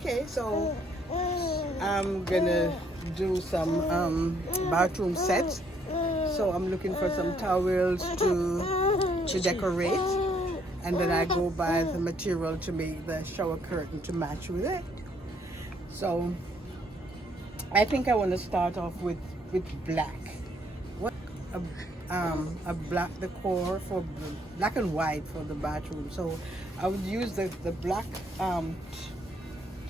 Okay, so I'm gonna do some bathroom sets. So I'm looking for some towels to decorate, and then I go buy the material to make the shower curtain to match with it. So I think I want to start off with black. What a black decor for black and white for the bathroom. So I would use the black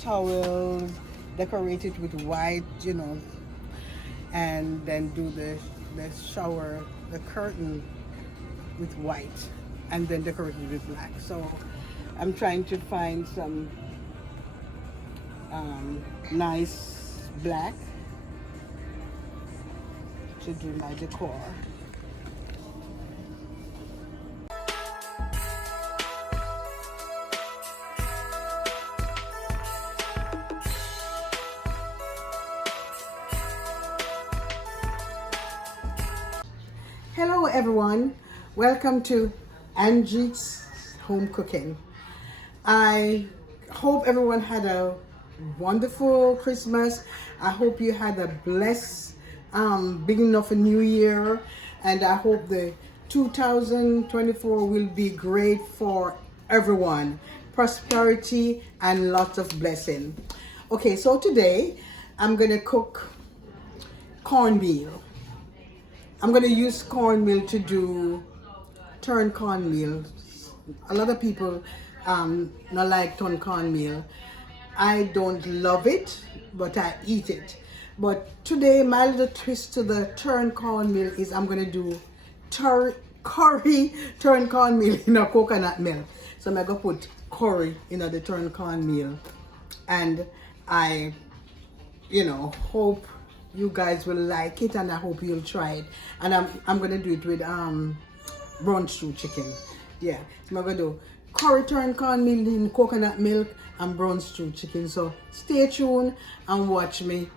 towels, decorate it with white, and then do the shower, the curtain with white, and then decorate it with black. So I'm trying to find some nice black to do my decor. Hello everyone, welcome to Angie's Home Cooking. I hope everyone had a wonderful Christmas. I hope you had a blessed beginning of a new year, and I hope the 2024 will be great for everyone. Prosperity and lots of blessing. Okay, so today I'm gonna cook cornmeal. I'm going to use cornmeal to do turned cornmeal. A lot of people not like turned cornmeal. I don't love it, but I eat it. But today my little twist to the turned cornmeal is I'm going to do curry turned cornmeal in a coconut milk. So I'm going to put curry in the turned cornmeal. And I, hope you guys will like it, and I hope you'll try it. And I'm gonna do it with brown stew chicken. Yeah, so I'm gonna do curry turned cornmeal in coconut milk and brown stew chicken. So stay tuned and watch me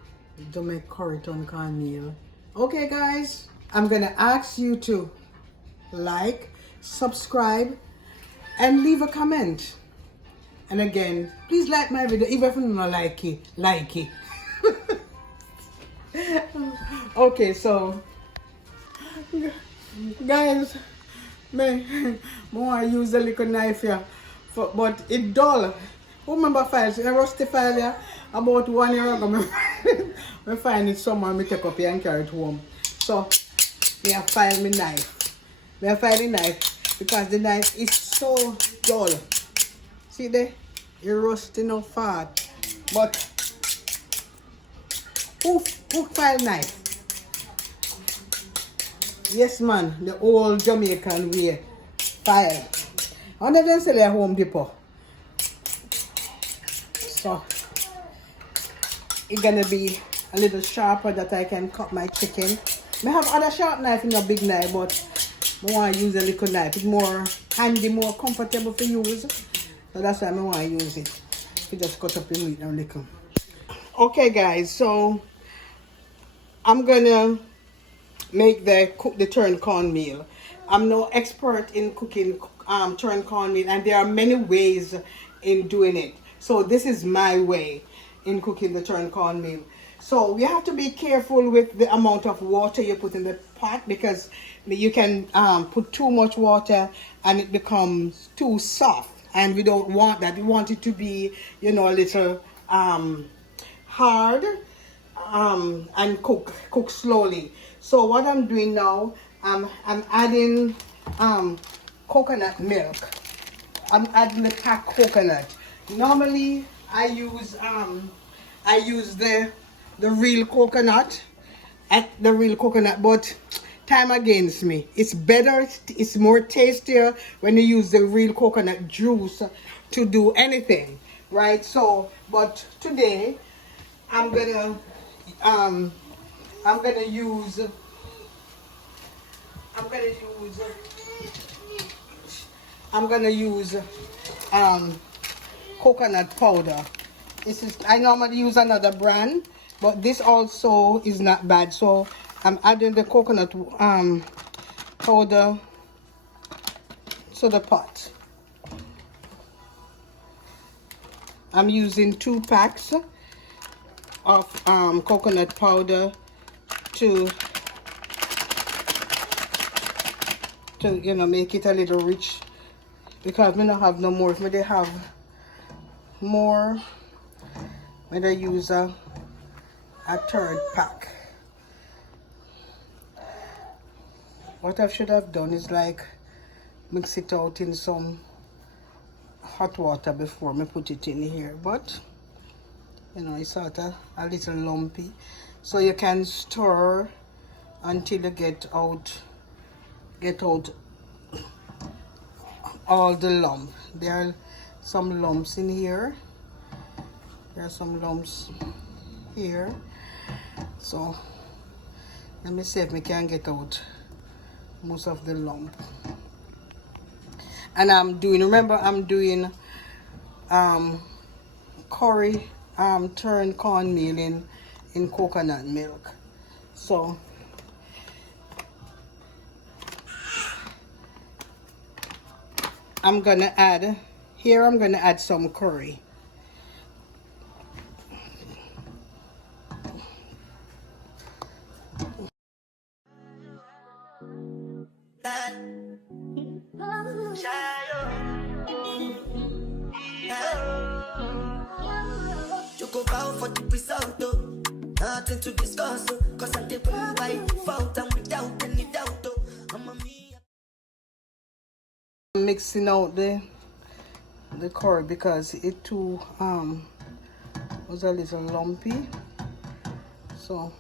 do my curry turned cornmeal. Okay guys, I'm gonna ask you to like, subscribe, and leave a comment. And again, please like my video, even if you don't like it. Okay, so guys, I want to use a little knife here, but it dull. Remember files, a rusty file here, about 1 year ago, I find it somewhere, I take up here and carry it home. So, I have file my knife. I file the knife because the knife is so dull. See there? It's rusty no fat. But who file knife? Yes man, the old Jamaican way file. I don't sell at Home Depot. So it's gonna be a little sharper that I can cut my chicken. I have other sharp knife in a big knife, but I want to use a little knife. It's more handy, more comfortable to use. So that's why I want to use it. You just cut up the meat a little. Okay guys, so I'm gonna make the turned cornmeal. I'm no expert in cooking turned cornmeal, and there are many ways in doing it. So this is my way in cooking the turned cornmeal. So we have to be careful with the amount of water you put in the pot, because you can put too much water and it becomes too soft, and we don't want that. We want it to be, a little hard and cook slowly. So what I'm doing now, I'm adding coconut milk. I'm adding the packed coconut. Normally I use the real coconut, but time against me. It's better, it's more tastier when you use the real coconut juice to do anything, right? So, but today I'm gonna use coconut powder. I normally use another brand, but this also is not bad. So I'm adding the coconut powder to the pot. I'm using 2 packs of coconut powder to you know, make it a little rich, because we don't have no more. If they have more, when I use a 3rd pack. What I should have done is like mix it out in some hot water before me put it in here, but you know, it's sort of a little lumpy, so you can stir until you get out all the lump. There are some lumps in here, there are some lumps here, so let me see if we can get out most of the lump. And remember I'm doing curry turned cornmeal in coconut milk. So I'm gonna add some curry. You go bound for the result, though. Nothing to discuss, cause I did by default and without any doubt, though. I'm mixing out the curry because it too was a little lumpy, so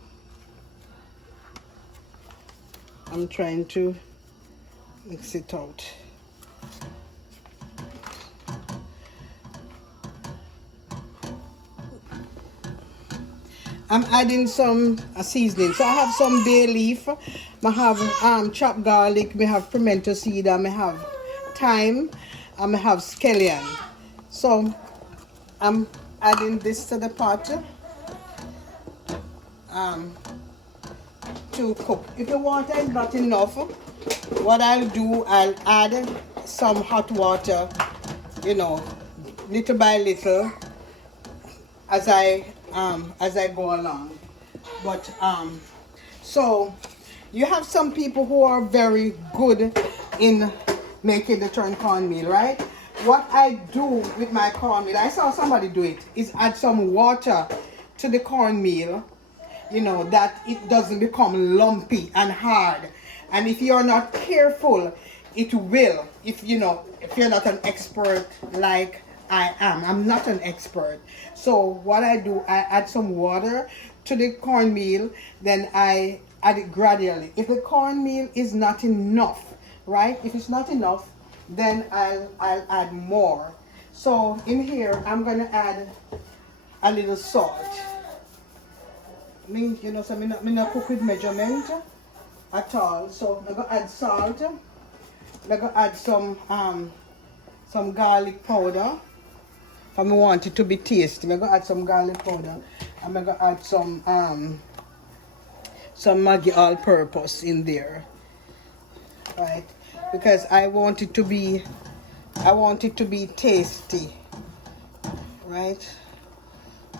I'm trying to mix it out. I'm adding some seasoning. So I have some bay leaf, I have chopped garlic, I have pimento seed, I have thyme, and I have scallion. So I'm adding this to the pot to cook. If the water is not enough, what I'll do, I'll add some hot water, you know, little by little as I go along. But so you have some people who are very good in making the turned cornmeal, right? What I do with my cornmeal, I saw somebody do it, is add some water to the cornmeal, you know, that it doesn't become lumpy and hard. And if you're not careful, it will. If you're not an expert like I am. I'm not an expert. So what I do, I add some water to the cornmeal, then I add it gradually. If the cornmeal is not enough, right? If it's not enough, then I'll add more. So in here, I'm gonna add a little salt. So I'm not cook with measurement at all. So I'm gonna add salt. I'm gonna add some garlic powder. If I want it to be tasty, I'm gonna add some garlic powder. I'm gonna add some Maggi all-purpose in there, right? Because I want it to be tasty, right?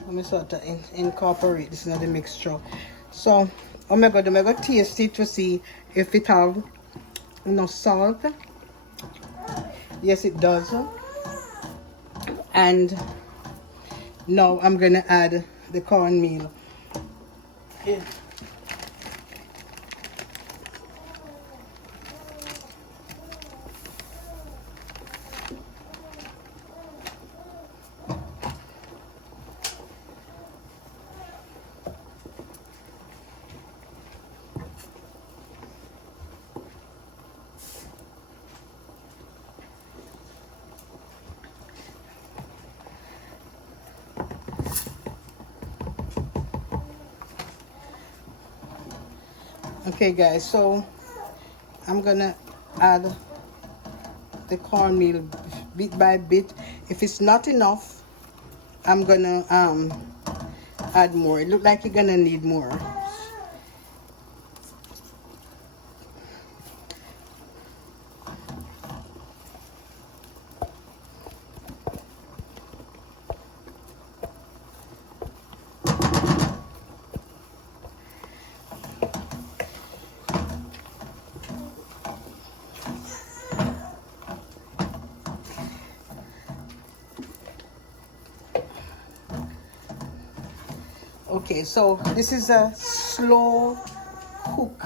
Let me sort of incorporate this in the mixture. So I'm gonna taste it to see if it have enough salt. Yes, it does. And now I'm gonna add the cornmeal. Okay guys, so I'm gonna add the cornmeal bit by bit. If it's not enough, I'm gonna add more. It looks like you're gonna need more. Okay, so this is a slow cook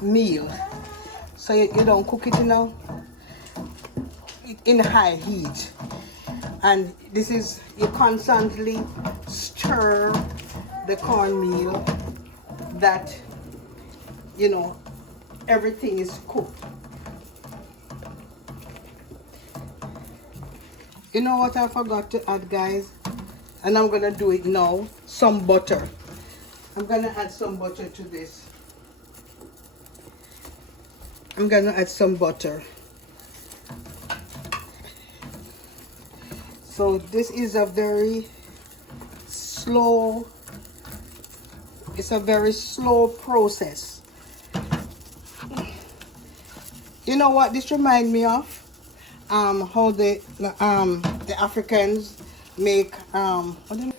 meal. So you don't cook it, in high heat. And this is, you constantly stir the cornmeal that, everything is cooked. You know what I forgot to add, guys? And I'm gonna do it now. Some butter. I'm gonna add some butter to this. I'm gonna add some butter. So this is a very slow, it's a very slow process. You know what this reminds me of? How the Africans make what do you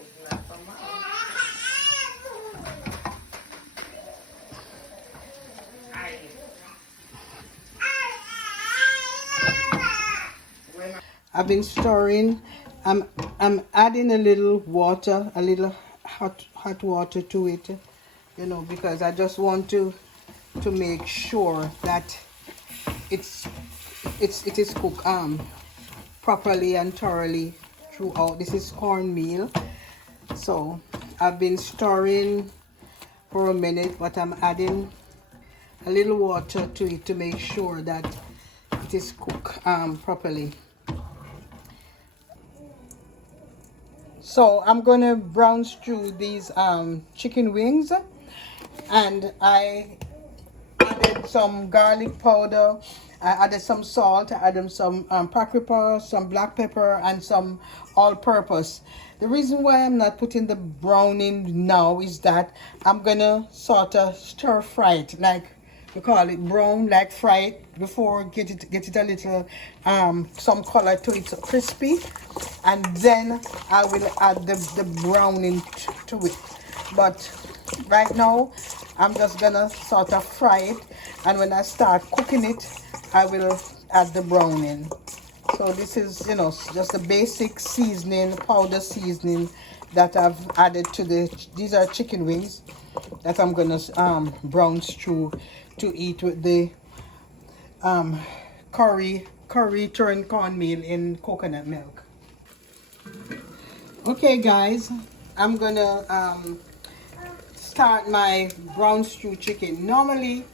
I've been stirring. I'm adding a little water, a little hot water to it, because I just want to make sure that it is cooked properly and thoroughly throughout. This is cornmeal, so I've been stirring for a minute, but I'm adding a little water to it to make sure that it is cooked properly. So I'm gonna brown stew these chicken wings, and I added some garlic powder, I added some salt, I added some paprika, some black pepper, and some all-purpose. The reason why I'm not putting the browning now is that I'm gonna sort of stir fry it, like we call it brown, like fry it before get it a little some color to it, so crispy, and then I will add the browning to it. But right now I'm just gonna sort of fry it, and when I start cooking it I will add the browning. So this is, just the basic seasoning, powder seasoning that I've added to these are chicken wings that I'm gonna brown stew to eat with the curry turned cornmeal in coconut milk. Okay guys, I'm gonna start my brown stew chicken. Normally,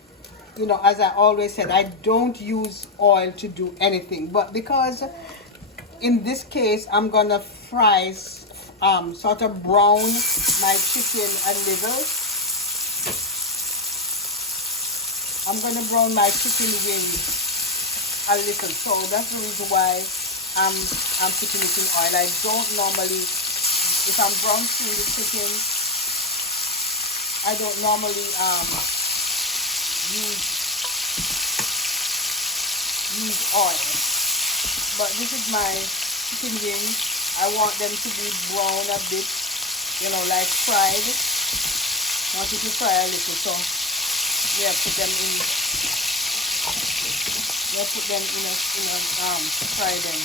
as I always said, I don't use oil to do anything, but because in this case I'm gonna fry, sort of brown my chicken a little. I'm gonna brown my chicken wings a little, so that's the reason why I'm putting it in oil. I don't normally, if I'm brown stewing the chicken, I don't normally use oil. But this is my chicken wings. I want them to be brown a bit, like fried. I want it to fry a little, so yeah, put them in fry them.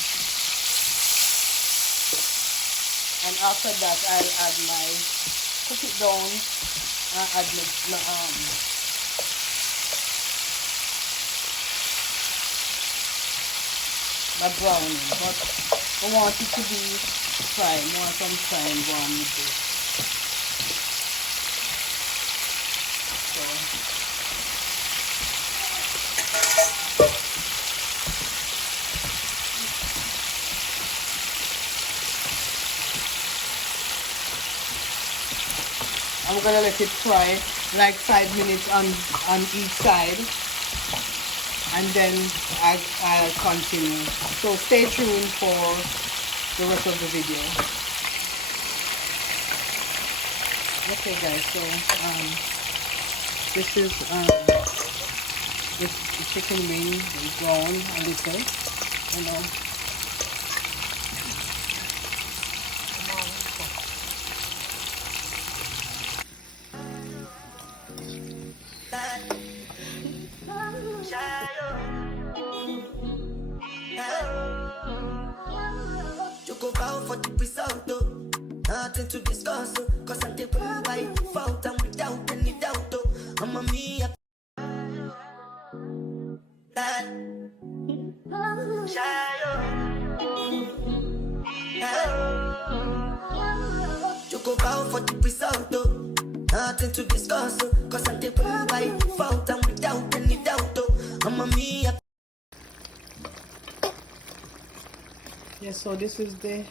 And after that I'll add cook it down, add my browning, but I want it to be fried. I want some frying going with this. I'm gonna let it fry like 5 minutes on each side, and then I'll continue. So stay tuned for the rest of the video. Okay guys, so this is this chicken wing is brown a little, for the result, oh. Nothing to discuss, oh. Cause I'm the one by default and without any doubt, oh. I'm a me, that. You go bow for the result, oh. Nothing to discuss, oh. Cause I'm the one by default and without any doubt, oh. I'm a me. Yes, so this is the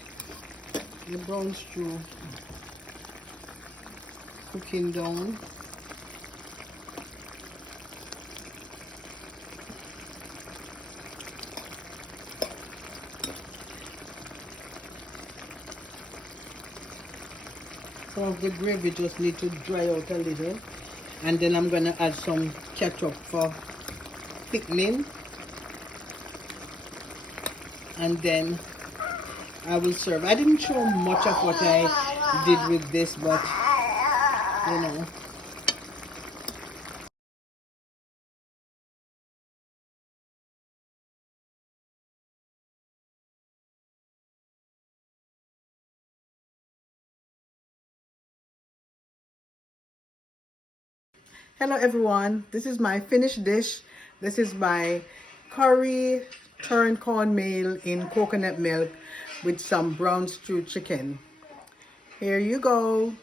brown stew cooking down. Some of the gravy just need to dry out a little, and then I'm gonna add some ketchup for thickening, and then I will serve. I didn't show much of what I did with this, but you know. Hello everyone, this is my finished dish. This is my curry turned cornmeal in coconut milk with some brown stewed chicken. Here you go.